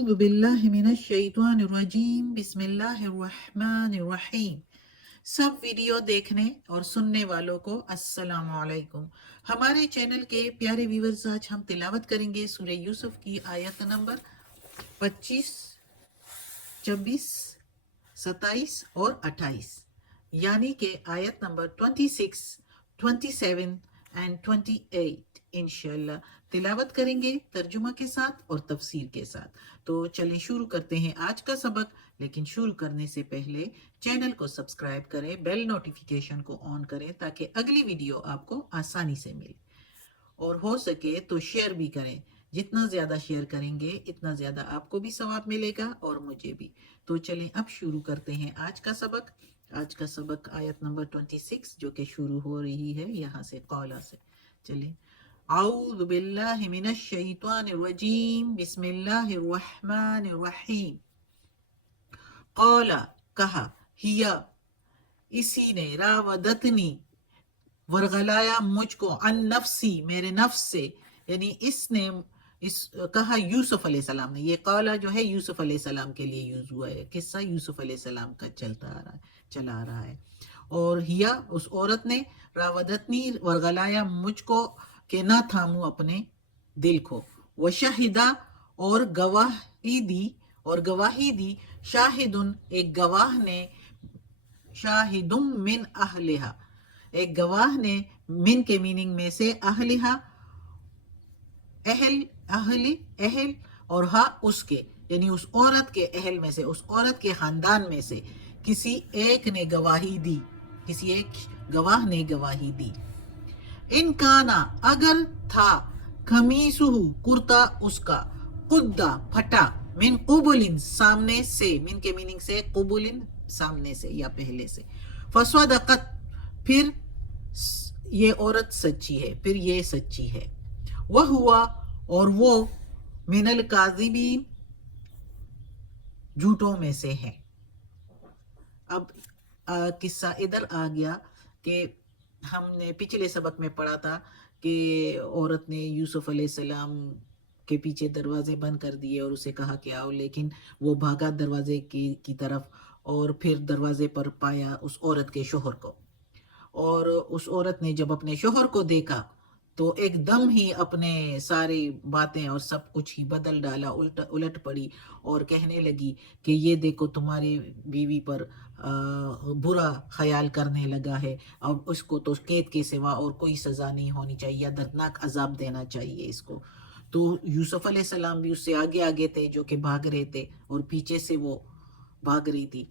اعوذ باللہ من الشیطان الرجیم بسم اللہ الرحمن الرحیم۔ سب ویڈیو دیکھنے اور سننے والوں کو السلام علیکم۔ ہمارے چینل کے پیارے ویورز، آج ہم تلاوت کریں گے سورہ یوسف کی آیت نمبر 25، 26، 27 اور 28، یعنی کہ آیت نمبر 26، 27 اینڈ 28 انشاءاللہ تلاوت کریں گے ترجمہ کے ساتھ اور تفسیر کے ساتھ۔ تو چلیں شروع کرتے ہیں آج کا سبق، لیکن شروع کرنے سے پہلے چینل کو سبسکرائب کریں، بیل نوٹیفیکیشن کو آن کریں تاکہ اگلی ویڈیو آپ کو آسانی سے ملے، اور ہو سکے تو شیئر بھی کریں۔ جتنا زیادہ شیئر کریں گے اتنا زیادہ آپ کو بھی ثواب ملے گا اور مجھے بھی۔ تو چلیں اب شروع کرتے ہیں آج کا سبق۔ آج کا سبق آیت نمبر 26 جو کہ شروع ہو رہی ہے یہاں سے، قولا سے۔ چلیں، اعوذ باللہ من الشیطان الرجیم بسم اللہ الرحمن الرحیم۔ قولا کہا، ہیا اسی نے، راودتنی ورغلایا مجھ کو، عن نفسی میرے نفس سے، یعنی اس کہا یوسف علیہ السلام نے۔ یہ قولا جو ہے یوسف علیہ السلام کے لیے یوز ہوا ہے، قصہ یوسف علیہ السلام کا چلا آ رہا ہے۔ اور ہیا اس عورت نے، راودتنی ورغلایا مجھ کو کہ نہ تھاموں اپنے دل کو، وشہدہ اور گواہی دی شاہدن ایک گواہ نے، شاہدم من اہلہا ایک گواہ نے، من کے میننگ میں سے، اہلہا اہل اور ہا اس کے، یعنی اس عورت کے اہل میں سے، اس عورت کے خاندان میں سے کسی ایک نے گواہی دی، کسی ایک گواہ نے گواہی دی۔ ان کانا اگر تھا، قمیصہ کرتا اس کا، قدا پھٹا، من قبل سامنے سے، من کے میننگ سے قبل سامنے سے یا پہلے سے، فصدقت پھر یہ عورت سچی ہے، پھر یہ سچی ہے، وہ ہوا اور وہ، من الکاذبین جھوٹوں میں سے ہے۔ اب قصہ ادھر آ گیا کہ ہم نے پچھلے سبق میں پڑھا تھا کہ عورت نے یوسف علیہ السلام کے پیچھے دروازے بند کر دیے اور اسے کہا کہ آؤ، لیکن وہ بھاگا دروازے کی طرف، اور پھر دروازے پر پایا اس عورت کے شوہر کو، اور اس عورت نے جب اپنے شوہر کو دیکھا تو ایک دم ہی اپنے ساری باتیں اور سب کچھ ہی بدل ڈالا، الٹ پڑی، اور کہنے لگی کہ یہ دیکھو تمہاری بیوی پر برا خیال کرنے لگا ہے، اب اس کو تو قید کے سوا اور کوئی سزا نہیں ہونی چاہیے، یا دردناک عذاب دینا چاہیے اس کو۔ تو یوسف علیہ السلام بھی اس سے آگے آگے تھے، جو کہ بھاگ رہے تھے، اور پیچھے سے وہ بھاگ رہی تھی۔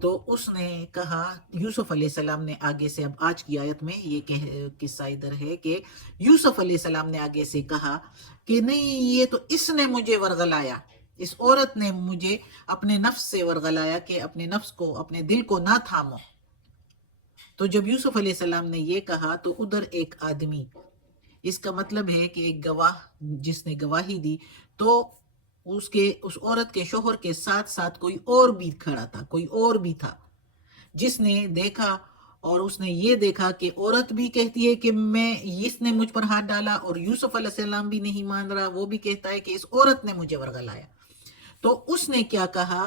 تو اس نے کہا، یوسف علیہ السلام نے آگے سے، اب آج کی آیت میں یہ قصہ ادھر ہے کہ یوسف علیہ السلام نے آگے سے کہا کہ نہیں، یہ تو اس نے مجھے ورغلایا، اس عورت نے مجھے اپنے نفس سے ورغلایا کہ اپنے نفس کو، اپنے دل کو نہ تھامو۔ تو جب یوسف علیہ السلام نے یہ کہا تو ادھر ایک آدمی، اس کا مطلب ہے کہ ایک گواہ جس نے گواہی دی، تو اس عورت کے شوہر کے ساتھ ساتھ کوئی اور بھی کھڑا تھا، کوئی اور بھی تھا جس نے دیکھا، اور اس نے یہ دیکھا کہ عورت بھی کہتی ہے کہ اس نے مجھ پر ہاتھ ڈالا، اور یوسف علیہ السلام بھی نہیں مان رہا، وہ بھی کہتا ہے کہ اس عورت نے مجھے ورغلایا۔ تو اس نے کیا کہا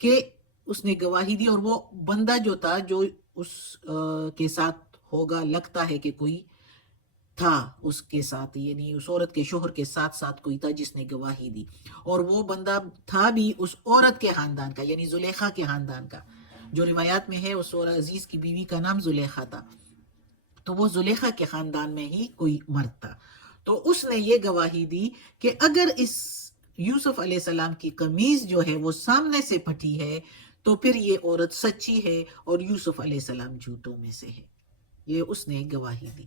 کہ اس نے گواہی دی، اور وہ بندہ جو تھا، جو اس کے ساتھ ہوگا، لگتا ہے کہ کوئی تھا اس کے ساتھ، یعنی اس عورت کے شوہر کے ساتھ ساتھ کوئی تھا جس نے گواہی دی، اور وہ بندہ تھا بھی اس عورت کے خاندان کا، یعنی زلیخا کے خاندان کا۔ جو روایات میں ہے اس عزیز کی بیوی کا نام زلیخا تھا، تو وہ زلیخا کے خاندان میں ہی کوئی مرد تھا۔ تو اس نے یہ گواہی دی کہ اگر اس یوسف علیہ السلام کی قمیض جو ہے وہ سامنے سے پھٹی ہے تو پھر یہ عورت سچی ہے اور یوسف علیہ السلام جھوٹوں میں سے ہے۔ یہ اس نے گواہی دی۔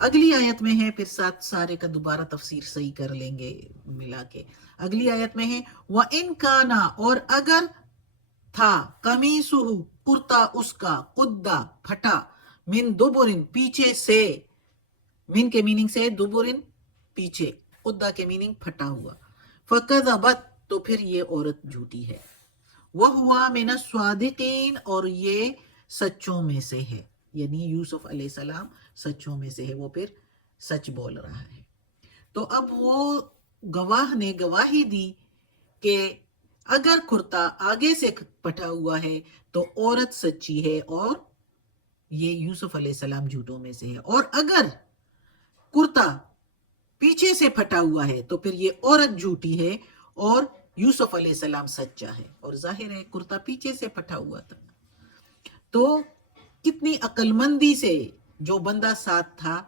اگلی آیت میں ہے، پھر سارے کا دوبارہ تفسیر صحیح کر لیں گے ملا کے۔ اگلی آیت میں ہے، وَإِن كَانَ اور اگر تھا، قمیصہ کرتا اس کا، قدا پھٹا، من دبرن پیچھے سے، من کے میننگ سے دبرن پیچھے، قدا کے میننگ پھٹا ہوا، فَكَذَبَتْ تو پھر یہ عورت جھوٹی ہے، وَهُوَ مِنَ الصَّادِقِينَ اور یہ سچوں میں سے ہے، یعنی یوسف علیہ السلام سچوں میں سے ہے، وہ پھر سچ بول رہا ہے۔ تو اب وہ گواہ نے گواہی دی کہ اگر کرتا آگے سے پھٹا ہوا ہے تو عورت سچی ہے اور یہ یوسف علیہ السلام جھوٹوں میں سے ہے، اور اگر کرتا پیچھے سے پھٹا ہوا ہے تو پھر یہ عورت جھوٹی ہے اور یوسف علیہ السلام سچا ہے۔ اور ظاہر ہے کرتا پیچھے سے پھٹا ہوا تھا، تو کتنی عقل مندی سے جو بندہ ساتھ تھا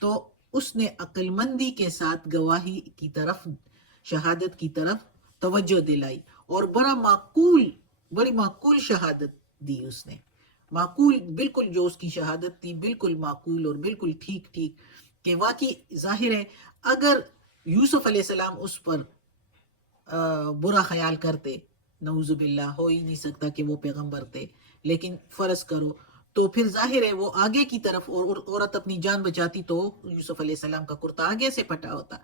تو اس نے عقل مندی کے ساتھ گواہی کی طرف، شہادت کی طرف توجہ دلائی، اور بڑی معقول شہادت دی اس نے، معقول، بالکل جو اس کی شہادت تھی بالکل معقول اور بالکل ٹھیک کہ واقعی ظاہر ہے اگر یوسف علیہ السلام اس پر برا خیال کرتے، نعوذ باللہ، ہو ہی نہیں سکتا کہ وہ پیغمبر تھے، لیکن فرض کرو تو پھر ظاہر ہے وہ آگے کی طرف، اور عورت اپنی جان بچاتی تو یوسف علیہ السلام کا کرتا آگے سے پھٹا ہوتا،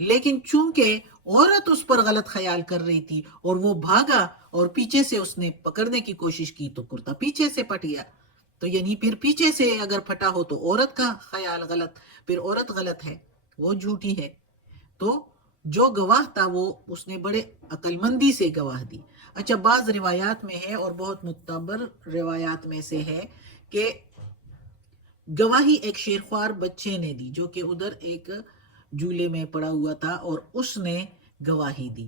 لیکن چونکہ عورت اس پر غلط خیال کر رہی تھی اور وہ بھاگا اور پیچھے سے اس نے پکڑنے کی کوشش کی تو کرتا پیچھے سے پھٹ گیا، تو یعنی پھر پیچھے سے اگر پھٹا ہو تو عورت کا خیال غلط، پھر عورت غلط ہے، وہ جھوٹی ہے، تو جو گواہ تھا وہ اس نے بڑے عقل مندی سے گواہ دی۔ اچھا، بعض روایات میں ہے اور بہت معتبر روایات میں سے ہے کہ گواہی ایک شیرخوار بچے نے دی جو کہ ادھر ایک جھولے میں پڑا ہوا تھا، اور اس نے گواہی دی،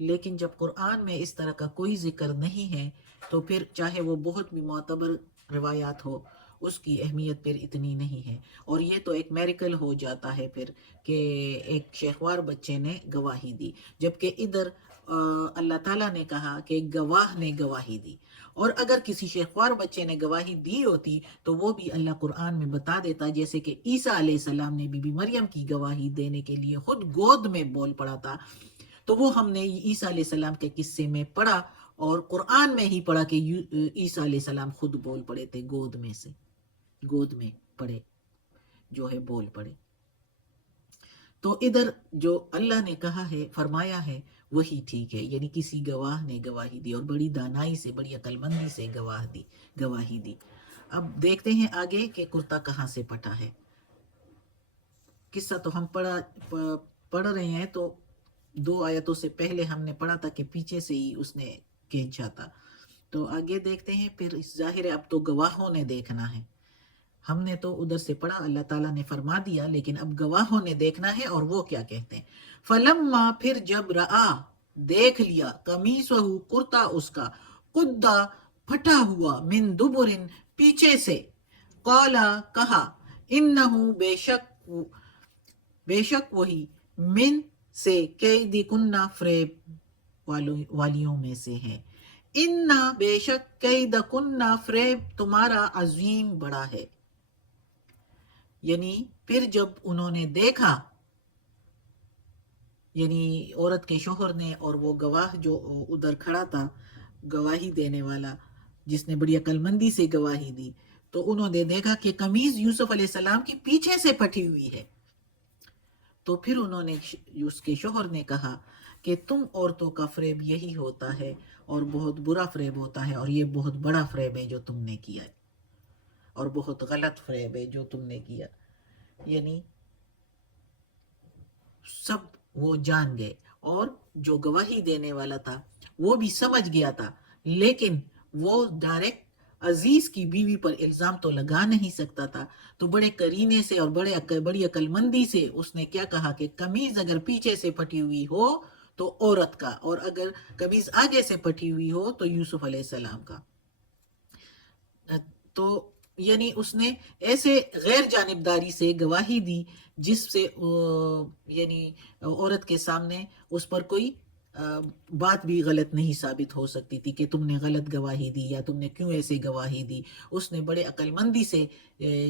لیکن جب قرآن میں اس طرح کا کوئی ذکر نہیں ہے تو پھر چاہے وہ بہت بھی معتبر روایات ہو، اس کی اہمیت پھر اتنی نہیں ہے، اور یہ تو ایک میریکل ہو جاتا ہے پھر کہ ایک شیخوار بچے نے گواہی دی، جبکہ ادھر اللہ تعالیٰ نے کہا کہ گواہ نے گواہی دی، اور اگر کسی شیخوار بچے نے گواہی دی ہوتی تو وہ بھی اللہ قرآن میں بتا دیتا، جیسے کہ عیسیٰ علیہ السلام نے بی بی مریم کی گواہی دینے کے لیے خود گود میں بول پڑا تھا، تو وہ ہم نے عیسیٰ علیہ السلام کے قصے میں پڑھا، اور قرآن میں ہی پڑھا کہ عیسیٰ علیہ السلام خود بول پڑے تھے، گود میں پڑے، جو ہے بول پڑے۔ تو ادھر جو اللہ نے کہا ہے، فرمایا ہے، وہی ٹھیک ہے، یعنی کسی گواہ نے گواہی دی اور بڑی دانائی سے، بڑی عقل مندی سے گواہی دی۔ اب دیکھتے ہیں آگے کہ کرتا کہاں سے پٹا ہے۔ قصہ تو ہم پڑھ رہے ہیں، تو 2 آیتوں سے پہلے ہم نے پڑھا تھا کہ پیچھے سے ہی اس نے کھینچا تھا، تو آگے دیکھتے ہیں پھر۔ ظاہر ہے اب تو گواہوں نے دیکھنا ہے، ہم نے تو ادھر سے پڑھا، اللہ تعالیٰ نے فرما دیا، لیکن اب گواہوں نے دیکھنا ہے، اور وہ کیا کہتے ہیں۔ فلما، پھر جب رآ، دیکھ لیا، قمیصہ، کرتا اس کا، قدا، پھٹا ہوا، من دبرن، پیچھے سے، قالا، کہا، انہو، بے شک وہی، من سے، قیدی کنہ، فریب والیوں میں سے ہے، انا، بے شک، قید کنہ، فریب تمہارا، عظیم، بڑا ہے۔ یعنی پھر جب انہوں نے دیکھا، یعنی عورت کے شوہر نے اور وہ گواہ جو ادھر کھڑا تھا، گواہی دینے والا جس نے بڑی عقل مندی سے گواہی دی، تو انہوں نے دیکھا کہ قمیض یوسف علیہ السلام کی پیچھے سے پھٹی ہوئی ہے، تو پھر انہوں نے، اس کے شوہر نے کہا کہ تم عورتوں کا فریب یہی ہوتا ہے، اور بہت برا فریب ہوتا ہے، اور یہ بہت بڑا فریب ہے جو تم نے کیا ہے، اور بہت غلط فریب ہے جو تم نے کیا۔ یعنی سب وہ جان گئے، اور جو گواہی دینے والا تھا وہ بھی سمجھ گیا تھا، لیکن وہ ڈائریکٹ عزیز کی بیوی پر الزام تو لگا نہیں سکتا تھا، تو بڑے کرینے سے اور بڑی عقل مندی سے اس نے کیا کہا کہ قمیض اگر پیچھے سے پھٹی ہوئی ہو تو عورت کا، اور اگر قمیض آگے سے پھٹی ہوئی ہو تو یوسف علیہ السلام کا۔ تو یعنی اس نے ایسے غیر جانبداری سے گواہی دی جس سے یعنی عورت کے سامنے اس پر کوئی بات بھی غلط نہیں ثابت ہو سکتی تھی کہ تم نے غلط گواہی دی یا تم نے کیوں ایسے گواہی دی۔ اس نے بڑے عقل مندی سے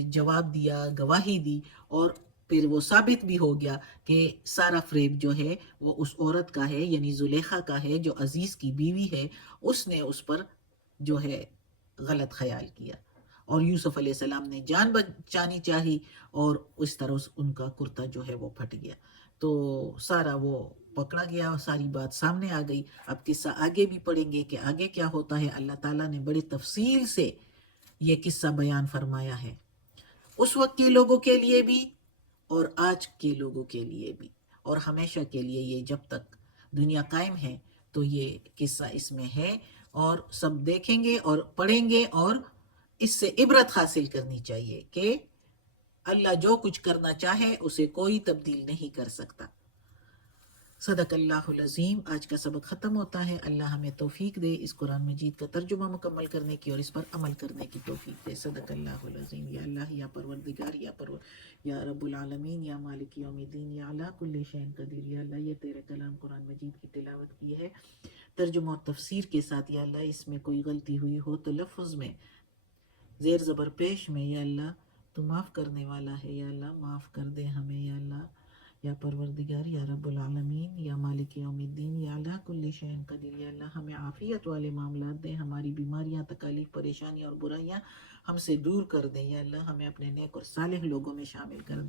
جواب دیا، گواہی دی، اور پھر وہ ثابت بھی ہو گیا کہ سارا فریب جو ہے وہ اس عورت کا ہے، یعنی زلیخا کا ہے جو عزیز کی بیوی ہے، اس نے اس پر جو ہے غلط خیال کیا، اور یوسف علیہ السلام نے جان بچانی چاہی، اور اس طرح ان کا کرتا جو ہے وہ پھٹ گیا، تو سارا وہ پکڑا گیا اور ساری بات سامنے آ گئی۔ اب قصہ آگے بھی پڑھیں گے کہ آگے کیا ہوتا ہے۔ اللہ تعالیٰ نے بڑی تفصیل سے یہ قصہ بیان فرمایا ہے، اس وقت کے لوگوں کے لیے بھی اور آج کے لوگوں کے لیے بھی، اور ہمیشہ کے لیے، یہ جب تک دنیا قائم ہے تو یہ قصہ اس میں ہے، اور سب دیکھیں گے اور پڑھیں گے، اور اس سے عبرت حاصل کرنی چاہیے کہ اللہ جو کچھ کرنا چاہے اسے کوئی تبدیل نہیں کر سکتا۔ صدق اللہ العظیم۔ آج کا سبق ختم ہوتا ہے۔ اللہ ہمیں توفیق دے اس قرآن مجید کا ترجمہ مکمل کرنے کی اور اس پر عمل کرنے کی توفیق دے۔ صدق اللہ العظیم۔ یا اللہ، یا پروردگار، یا رب العالمین، یا مالک یوم الدین، یا علی کل شیء قدیر، یا اللہ یہ تیرے کلام قرآن مجید کی تلاوت کی ہے ترجمہ و تفسیر کے ساتھ، یا اللہ اس میں کوئی غلطی ہوئی ہو تلفظ میں، زیر زبر پیش میں، یا اللہ تو معاف کرنے والا ہے، یا اللہ معاف کر دے ہمیں، یا اللہ یا پروردگار، یا رب العالمین، یا مالک یوم الدین، یا اللہ کل شیء قدیر، یا اللہ ہمیں عافیت والے معاملات دیں، ہماری بیماریاں، تکالیف، پریشانیاں اور برائیاں ہم سے دور کر دیں، یا اللہ ہمیں اپنے نیک اور صالح لوگوں میں شامل کر دیں۔